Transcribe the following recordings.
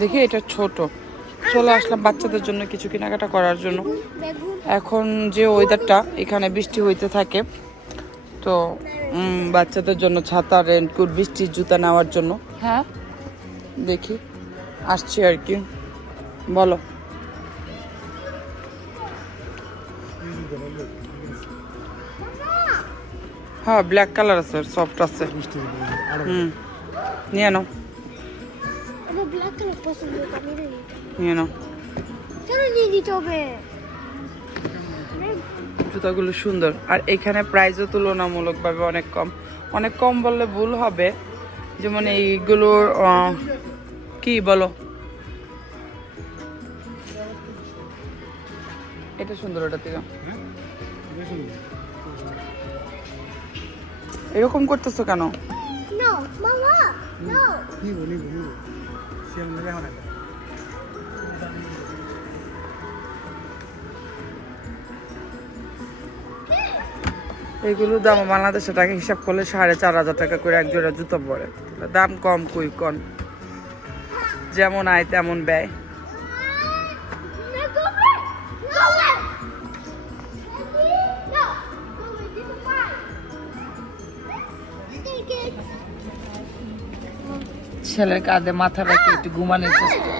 দেখি এটা ছোট। চলে আসলাম বাচ্চাদের জন্য কিছু কেনাকাটা করার জন্য। এখন যে ওয়েদারটা এখানে বৃষ্টি হইতে থাকে। তো বাচ্চাদের জন্য ছাতা রেনকোট বৃষ্টির জুতা নেওয়ার জন্য। হ্যাঁ। দেখি আসছি আর কি। বলো। হ্যাঁ ব্ল্যাক কালার আছে সফট আছে। হুম। নিয়ে নাও। কালার পছন্দ আমি নিয়ে নাও কেন নিয়ে নিতে হবে জুতাগুলো সুন্দর। আর এখানে প্রাইসও তুলনামূলকভাবে অনেক কম। অনেক কম বললে ভুল হবে। যেমন এইগুলোর কি বলো? এটা সুন্দর ওটা থেকে। এরকম করতেছো কেন? নো মামা। সেম নেবে এখন একটা এইগুলো দাম বাংলাদেশে টাকা হিসাব করলে সাড়ে চার হাজার টাকা করে এক জোড়া জুতো পড়ে দাম কম কুই কম যেমন আয় তেমন ব্যয় No, ছেলের কাঁধে মাথা রেখে একটু ঘুমানোর চেষ্টা!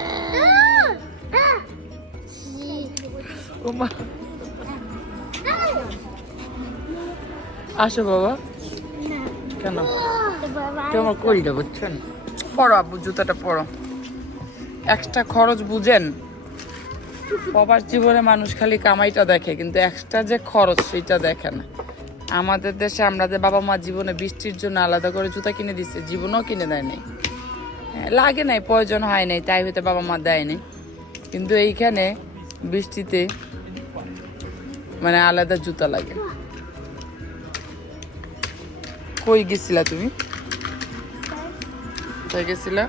আসো বাবা। কেন? কেমন করি না? বুঝছেন পড়ো আব্বু, জুতাটা পড়ো। এক্সট্রা খরচ বুঝেন? সবার জীবনে মানুষ খালি কামাইটা দেখে, কিন্তু এক্সট্রা যে খরচ সেটা দেখে না। আমাদের দেশে আমরা যে বাবা মা জীবনে বৃষ্টির জন্য আলাদা করে জুতা কিনে দিচ্ছে, জীবনও কিনে দেয় নাই। লাগে নাই, প্রয়োজন হয় নাই, তাই হয়তো বাবা মা দেয়নি। কিন্তু এইখানে বৃষ্টিতে মানে আলাদা জুতা লাগে। কই গেছিলা তুমি? কোথায় গেছিলা?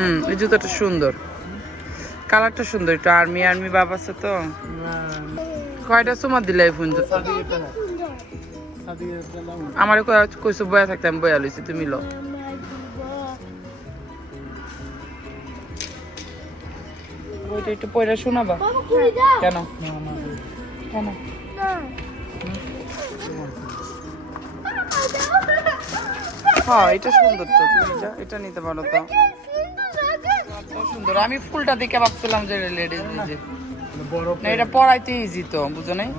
হুম, এই জুতাটা সুন্দর। কালারটা সুন্দর, একটু আর্মি আর্মি বাপ আছে তো। কয়টা সুমা দিলে এই ফোন আমার কইছো বয়া আমি বয়া লইছি, তুমি লো শোনাবা। হ্যাঁ এটা সুন্দর তো এটা নিতে পারো তো। সুন্দর। আমি ফুলটা দেখে ভাবছিলাম যে লেডিস যে। না এটা পড়াইতে ইজি তো বুঝো নাই?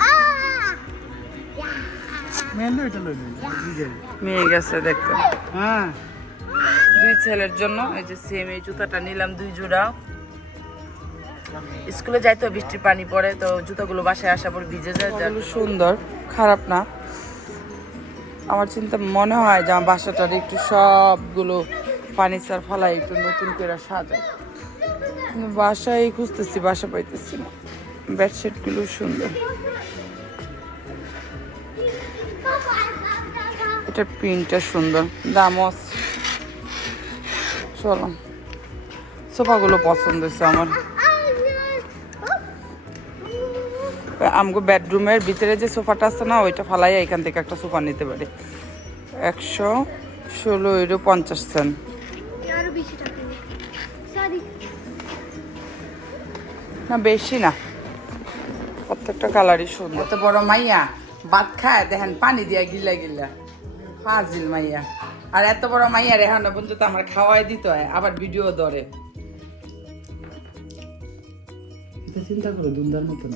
হ্যাঁ। মেয়ে গেছে দেখতে। হ্যাঁ। দুই ছেলের জন্য এই যে সেম এই জুতাটা নিলাম দুই জোড়া। স্কুলে যাই তো বৃষ্টির পানি পড়ে তো জুতাগুলো বাসায় আসা পর ভিজে যায় সুন্দর খারাপ না। আমার চিন্তা মনে হয় যে আমার বাসাটার একটু সবগুলো ফার্নিচার ফালাই একটু নতুন করে সাজাই। কিন্তু বাসায় খুঁজতেছি, বাসা পাইতেছি না। বেডশিটগুলো সুন্দর। এটার প্রিন্টটা সুন্দর, দামও। চলো। সোফাগুলো পছন্দ হয়েছে আমার। আমগো বেডরুমের ভিতরে যে সোফাটা আছে না ওইটা ফালাই এখান থেকে একটা সোফা নিতে পারি। একশো ষোলো ইউরো পঞ্চাশ সেন্ট না বেশি না। প্রত্যেকটা কালারই সুন্দর। এত বড় মাইয়া ভাত খায় দেখেন পানি দিয়া গিলা গিলা। ফাজিল মাইয়া। আর এত বড় মাইয়া রেহান পর্যন্ত আমার খাওয়াই দিতে হয় আবার ভিডিও ধরে। এটা চিন্তা করো দুন্দার মতন।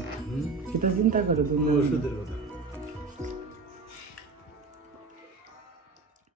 এটা চিন্তা করো দুন্দার ওষুধের কথা।